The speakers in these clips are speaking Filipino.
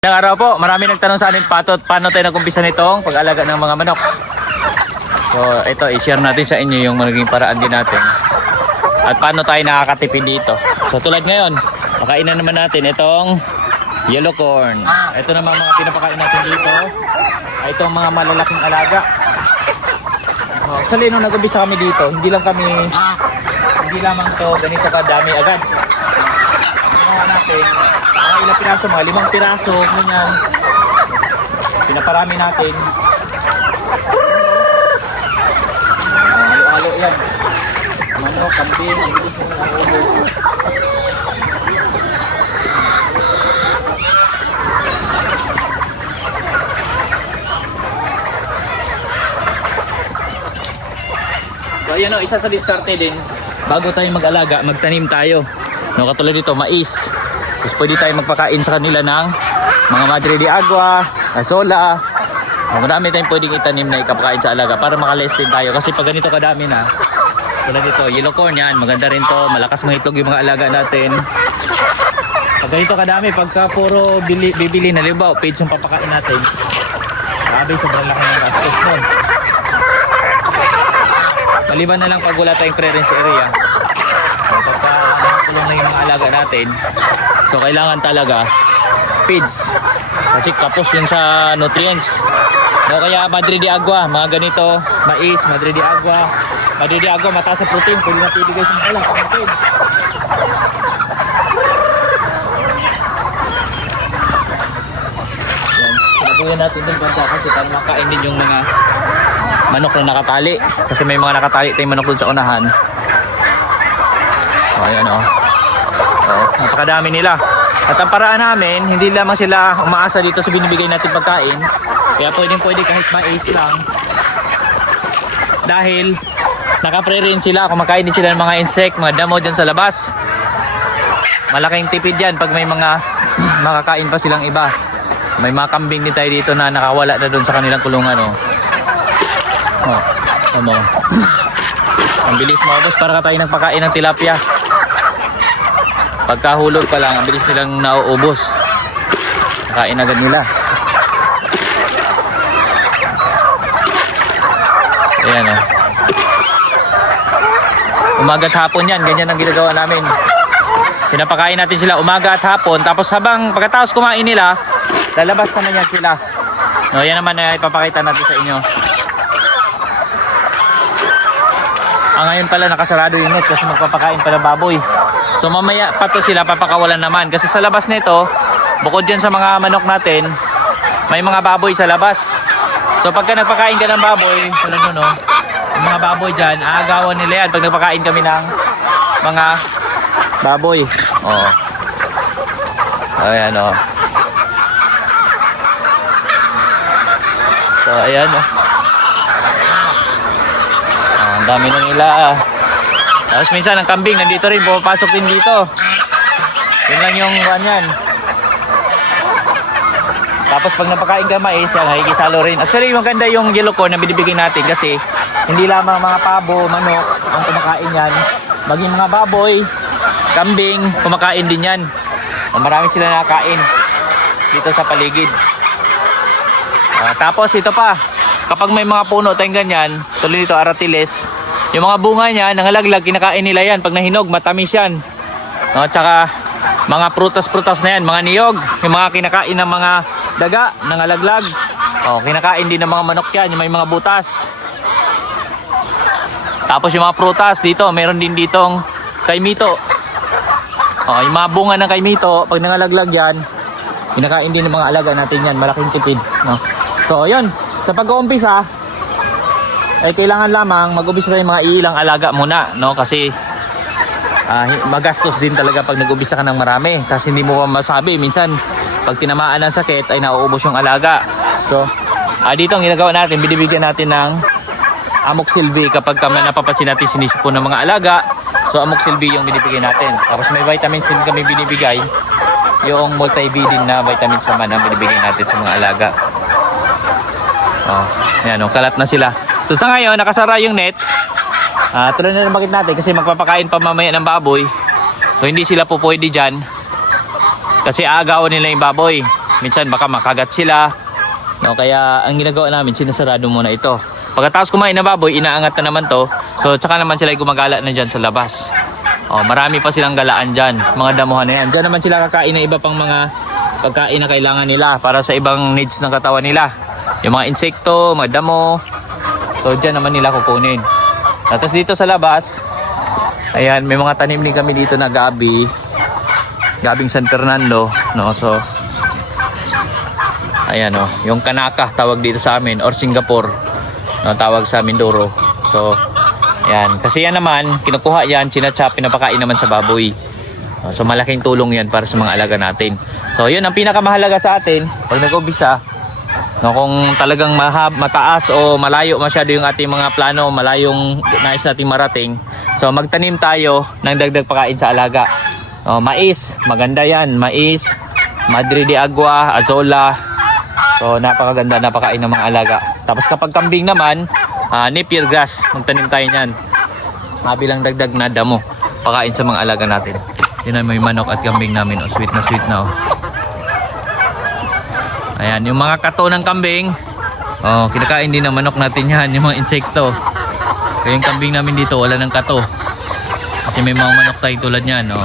Ilang araw po, marami nagtanong sa amin pato, paano tayo nagumpisa nitong pag-alaga ng mga manok. So ito, i-share natin sa inyo yung magiging paraan din natin. At paano tayo nakakatipid dito. So tulad ngayon, pakainan naman natin itong yellow corn. Ito namang mga pinapakain natin dito. Ay itong mga malalaking alaga. Oh, actually, nung nag-umpisa kami dito, hindi lang kami, hindi lamang to ganito kadami agad. Ginawa natin, mga ilang piraso, mga limang piraso, ganyan. Pinaparami natin. Ah, Halo-halo yan. Manok, kambing, ang bilis ng ulo. So ayan o, isa sa diskarte din, bago tayo mag-alaga, magtanim tayo. No, katulad dito, mais. Tapos pwede tayo magpakain sa kanila ng mga madre de agua, asola. Oh, marami tayong pwedeng itanim na ikapakain sa alaga para makaless din tayo. Kasi pag ganito kadami na, tulad dito, yellow corn yan, maganda rin to, malakas mahitog yung mga alaga natin. Pag ganito kadami, pagka puro bili, bibili na libaw, page yung papakain natin. Sabi, sobrang laki ng gastos nun. Maliban na lang pag wala tayong clearance area. So, na yung alaga natin, so kailangan talaga feeds. Kasi kapos yun sa nutrients. No, kaya madre de agua, mga ganito, mais, madre de agua. Madre de agua, mataas sa protein, pwede na guys yung alak, protein. Yan, sinabuyan natin din banda kasi para makain din yung mga manok na nakatali. Kasi may mga nakatali tayong manok dun sa unahan. O, ayan o. O, napakadami nila. At ang paraan namin, hindi lamang sila umaasa dito sa binibigay natin pagkain. Kaya pwedeng pwede kahit mais lang. Dahil nakapre rin sila, kumakain din sila ng mga insect, mga damo dyan sa labas. Malaking tipid yan pag may mga makakain pa silang iba. May mga kambing din tayo dito na nakawala na doon sa kanilang kulungan. Oh. Oh, ano. ang bilis mo, boss. Para ka tayo nagpakain ng tilapia. Pagkahulog pa lang, ang bilis nilang nauubos. Nakain agad nila. Ayan o. Umaga at hapon yan, ganyan ang ginagawa namin. Pinapakain natin sila umaga at hapon. Tapos habang pagkatapos kumain nila, lalabas naman yan sila. No, yan naman na ipapakita natin sa inyo. Ah, ngayon pala nakasarado yung net kasi magpapakain pa ng baboy. So mamaya pa to sila papakawalan naman kasi sa labas nito, bukod dyan sa mga manok natin, may mga baboy sa labas. So pagka nagpakain ka ng baboy, tulad nun, no, yung mga baboy dyan, aagawan nila yan pag nagpakain kami ng mga baboy. Oo. Ayan, oh. So, ayan, oh. Ah, ang dami na nila ah. Tapos minsan ang kambing nandito rin, pumapasok din dito. Yun lang yung kanyan. Tapos pag napakain ka mais, yan, nakikisalo rin. Actually, maganda yung yellow na binibigay natin kasi hindi lamang mga pabo, manok ang kumakain yan. Maging mga baboy, kambing, kumakain din yan. Marami sila nakakain dito sa paligid. Ah, tapos ito pa, kapag may mga puno tayong ganyan, tuloy dito aratiles, yung mga bunga niya, nangalaglag, kinakain nila yan. Pag nahinog, matamis yan. No, tsaka mga prutas-prutas na yan, mga niyog, yung mga kinakain ng mga daga, nangalaglag. Oh, kinakain din ng mga manok yan, yung may mga butas. Tapos yung mga prutas dito, meron din ditong kaimito. Oh, yung mga bunga ng kaimito, pag nangalaglag yan, kinakain din ng mga alaga natin yan, malaking tipid. No? So, yun. Sa pag-uumpisa, ay kailangan lamang mag-umpisa tayo mga ilang alaga muna, no? Kasi hi- magastos din talaga pag nag-umpisa ka ng marami. Tapos hindi mo pa masabi, minsan pag tinamaan ng sakit ay nauubos yung alaga. So, ah, dito ang ginagawa natin, binibigyan natin ng amoxilbi kapag kami napapansin natin sinisipo ng mga alaga. So, amoxilbi yung binibigay natin. Tapos may vitamin C din kami binibigay. Yung multivitamin na vitamins naman ang binibigay natin sa mga alaga. Oh, yan oh, kalat na sila. So sa ngayon, nakasara yung net. Ah, tuloy na bakit natin kasi magpapakain pa mamaya ng baboy. So hindi sila po pwede dyan. Kasi aagawan nila yung baboy. minsan baka makagat sila. No, kaya ang ginagawa namin, sinasarado muna ito. Pagkatapos kumain na baboy, inaangat na naman to. So, tsaka naman sila gumagala na dyan sa labas. Oh, marami pa silang galaan dyan, mga damuhan na yan. Dyan naman sila kakain ng iba pang mga pagkain na kailangan nila para sa ibang needs ng katawan nila. Yung mga insekto, mga damo. So, dyan naman nila kukunin. Tapos dito sa labas, ayan, may mga tanim din kami dito na gabi. Gabing San Fernando, no? So, ayan oh, yung kanaka tawag dito sa amin or Singapore no, tawag sa Mindoro. So ayan. Kasi yan naman kinukuha yan chinachap pinapakain naman sa baboy. So malaking tulong yan para sa mga alaga natin. So yun ang pinakamahalaga sa atin. Pag nag-ubisa no, kung talagang mahab, mataas o malayo masyado yung ating mga plano malayong nais nating marating so magtanim tayo ng dagdag pakain sa alaga no, mais maganda yan mais Madre de Agua, Azola, So napakaganda, napakain ng mga alaga. Tapos kapag kambing naman, ah, napier grass, magtanim tayo niyan. Mabilang dagdag na damo, pakain sa mga alaga natin. Yun ay may manok at kambing namin, oh, sweet na sweet na. Oh. Ayan, yung mga kato ng kambing, oh, kinakain din ng manok natin yan, yung mga insekto. Kaya yung kambing namin dito, wala ng kato. Kasi may mga manok tayo tulad niyan, oh.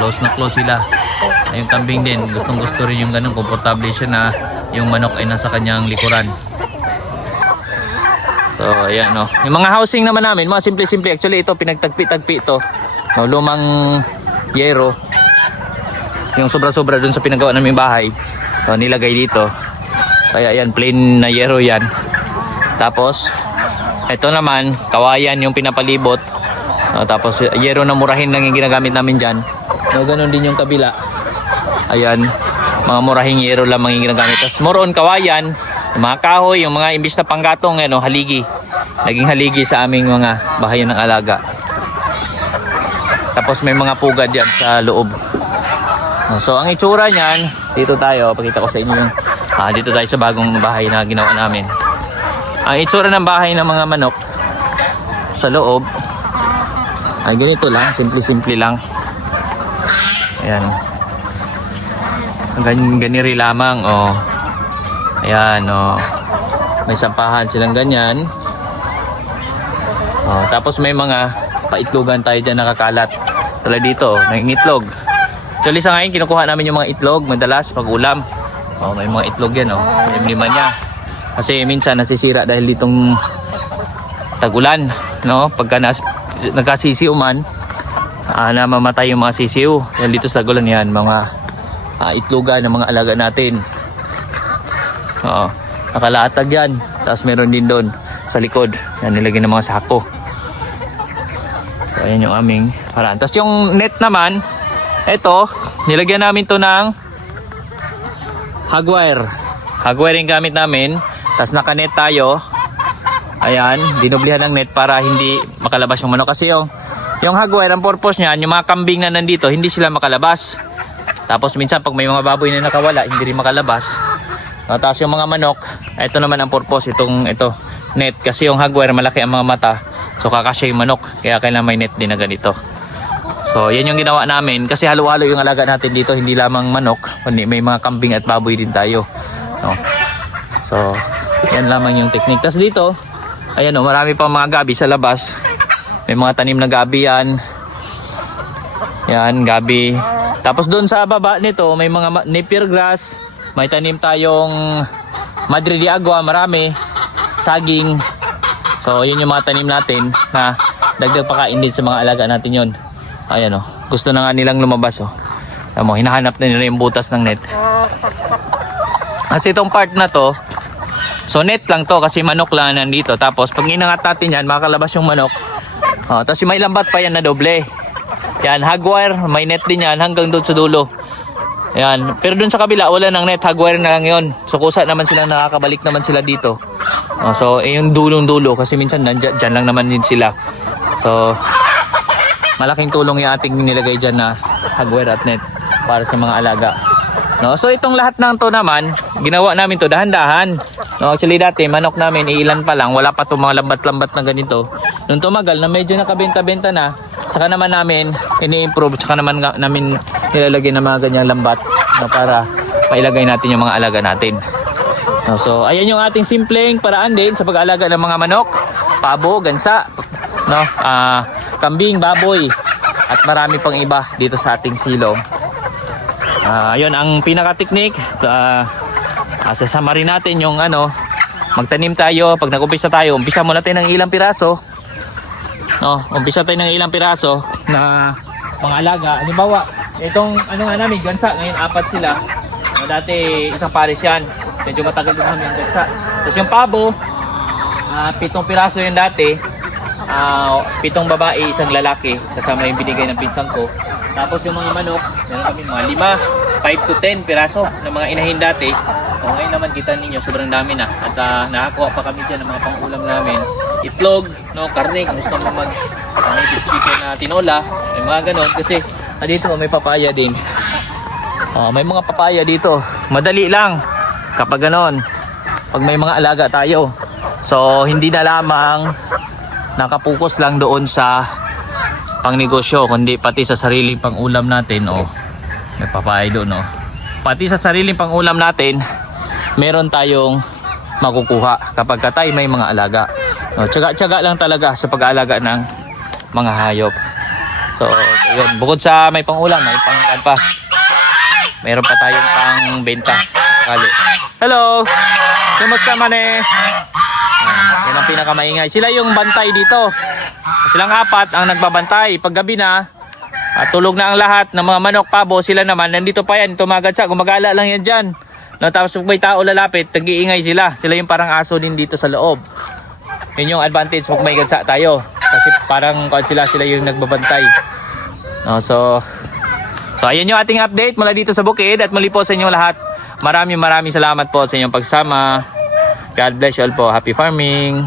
close na close sila. Ay, yung kambing din, gustong gusto rin yung ganun, komportable siya na yung manok ay nasa kanyang likuran. So, ayan no. Yung mga housing naman namin, mga simple-simple. Actually, ito, pinagtagpi-tagpi ito. No, lumang yero. Yung sobra-sobra dun sa pinagawa namin bahay. So, nilagay dito. Kaya yan, plain na yero yan. Tapos, ito naman, kawayan yung pinapalibot. No, tapos, yero na murahin lang yung ginagamit namin dyan. No, ganun din yung kabila. Ayan, mga murahing yero lamang yung ginagamit. Tapos more on kawayan, yung mga kahoy, yung mga imbis na panggatong, ano, haligi. Naging haligi sa aming mga bahayan ng alaga. Tapos may mga pugad yan sa loob. So ang itsura niyan, dito tayo, pakita ko sa inyo yung ah, dito tayo sa bagong bahay na ginawa namin. Ang itsura ng bahay ng mga manok sa loob ay ganito lang, simple-simple lang. Ayan. Gan ganiri lamang oh. Ayan oh. May sampahan silang ganyan. Oh, tapos may mga paitlogan tayo diyan nakakalat. Tulad dito, nangingitlog. Actually sa ngayon kinukuha namin yung mga itlog madalas pag ulam. Oh, may mga itlog yan oh. May lima niya. Kasi minsan nasisira dahil ditong tagulan, no? Pagka nas nagkasisiw man, ah, namamatay yung mga sisiw. Yan dito sa tagulan yan, mga ah, itlogan ng mga alaga natin. Oo. Nakalatag yan. Tapos meron din doon sa likod. Yan nilagay ng mga sako. So, ayan yung aming paraan. Tapos yung net naman, ito, nilagyan namin to ng hagwire. Hagwire yung gamit namin. Tapos nakanet tayo. Ayan, dinublihan ng net para hindi makalabas yung manok. Kasi yung, yung hagwire, ang purpose niyan, yung mga kambing na nandito, hindi sila makalabas. Tapos minsan pag may mga baboy na nakawala, hindi rin makalabas. Tapos yung mga manok, ito naman ang purpose, itong ito, net. Kasi yung hagwire, malaki ang mga mata. So kakasya yung manok, kaya kailangan may net din na ganito. So yan yung ginawa namin. Kasi halo-halo yung alaga natin dito, hindi lamang manok, kundi may mga kambing at baboy din tayo. No? So, yan lamang yung technique. Tapos dito, ayan o, marami pang mga gabi sa labas. May mga tanim na gabi yan. Yan, gabi. Tapos doon sa baba nito, may mga napier grass. May tanim tayong Madre de Agua, marami. Saging. So, yun yung mga tanim natin na dagdag pakain din sa mga alaga natin yun. Ayan o. Gusto na nga nilang lumabas o. Alam mo, hinahanap na nila yung butas ng net. Kasi itong part na to, so net lang to kasi manok lang nandito. Tapos pag inangat natin yan, makakalabas yung manok. Oh, tapos yung may lambat pa yan na doble. Yan, hagwire, may net din yan hanggang doon sa dulo. Yan, pero doon sa kabila, wala nang net, hagwire na lang yon. So kusa naman sila nakakabalik naman sila dito. Oh, so, eh, yung dulong-dulo kasi minsan nandyan dyan lang naman din sila. So, malaking tulong yung ating nilagay dyan na hagwire at net para sa mga alaga. No, so itong lahat ng to naman, ginawa namin to dahan-dahan. No, actually dati manok namin ilan pa lang, wala pa to mga lambat-lambat na ganito. Nung tumagal na medyo nakabenta-benta na, saka naman namin ini-improve, saka naman namin nilalagay ng mga ganyang lambat no, para mailagay natin yung mga alaga natin. No, so ayan yung ating simpleng paraan din sa pag-aalaga ng mga manok, pabo, gansa, no, ah, kambing, baboy at marami pang iba dito sa ating silong. Ah, ayun ang pinaka-technique. Uh, sasama rin natin yung ano, magtanim tayo. Pag nag-umpisa tayo, umpisa muna tayo ng ilang piraso. No, umpisa tayo ng ilang piraso na mga alaga. Halimbawa, itong ano nga namin, gansa, ngayon apat sila. No, dati isang pares yan. Medyo matagal din namin yung gansa. Tapos yung pabo, ah, pitong piraso yun dati. Ah, pitong babae, isang lalaki. Kasama yung binigay ng pinsan ko. Tapos yung mga manok, meron kami mga lima, 5 to 10 piraso ng mga inahin dati. O ngayon naman kita ninyo, sobrang dami na. At ah, nakakuha pa kami dyan ng mga pangulam namin. Itlog, no, karne, kung gusto mo mag uh, chicken na tinola, may mga ganon. Kasi ah, dito may papaya din. Oh, may mga papaya dito. Madali lang kapag ganon. Pag may mga alaga tayo. So, hindi na lamang nakapokus lang doon sa pangnegosyo, kundi pati sa sariling pangulam natin. Oh, may papaya doon. Oh. Pati sa sariling pangulam natin, meron tayong makukuha kapag katay may mga alaga. No, tsaga-tsaga lang talaga sa pag-aalaga ng mga hayop. So, yun. Bukod sa may pangulam, may pang pa. Meron pa tayong pang benta. Sakali. Hello! Kumusta man eh? Ang pinakamaingay. Sila yung bantay dito. Silang apat ang nagbabantay. Pag gabi na, at tulog na ang lahat ng mga manok, pabo, sila naman, nandito pa yan, tumagad sa, gumagala lang yan dyan. No, tapos pag may tao lalapit, nag-iingay sila. Sila yung parang aso din dito sa loob. Yun yung advantage pag may gansa tayo. Kasi parang kung sila, sila yung nagbabantay. No, so, so ayan yung ating update mula dito sa bukid at muli po sa inyong lahat. Maraming maraming salamat po sa inyong pagsama. God bless you all po. Happy farming!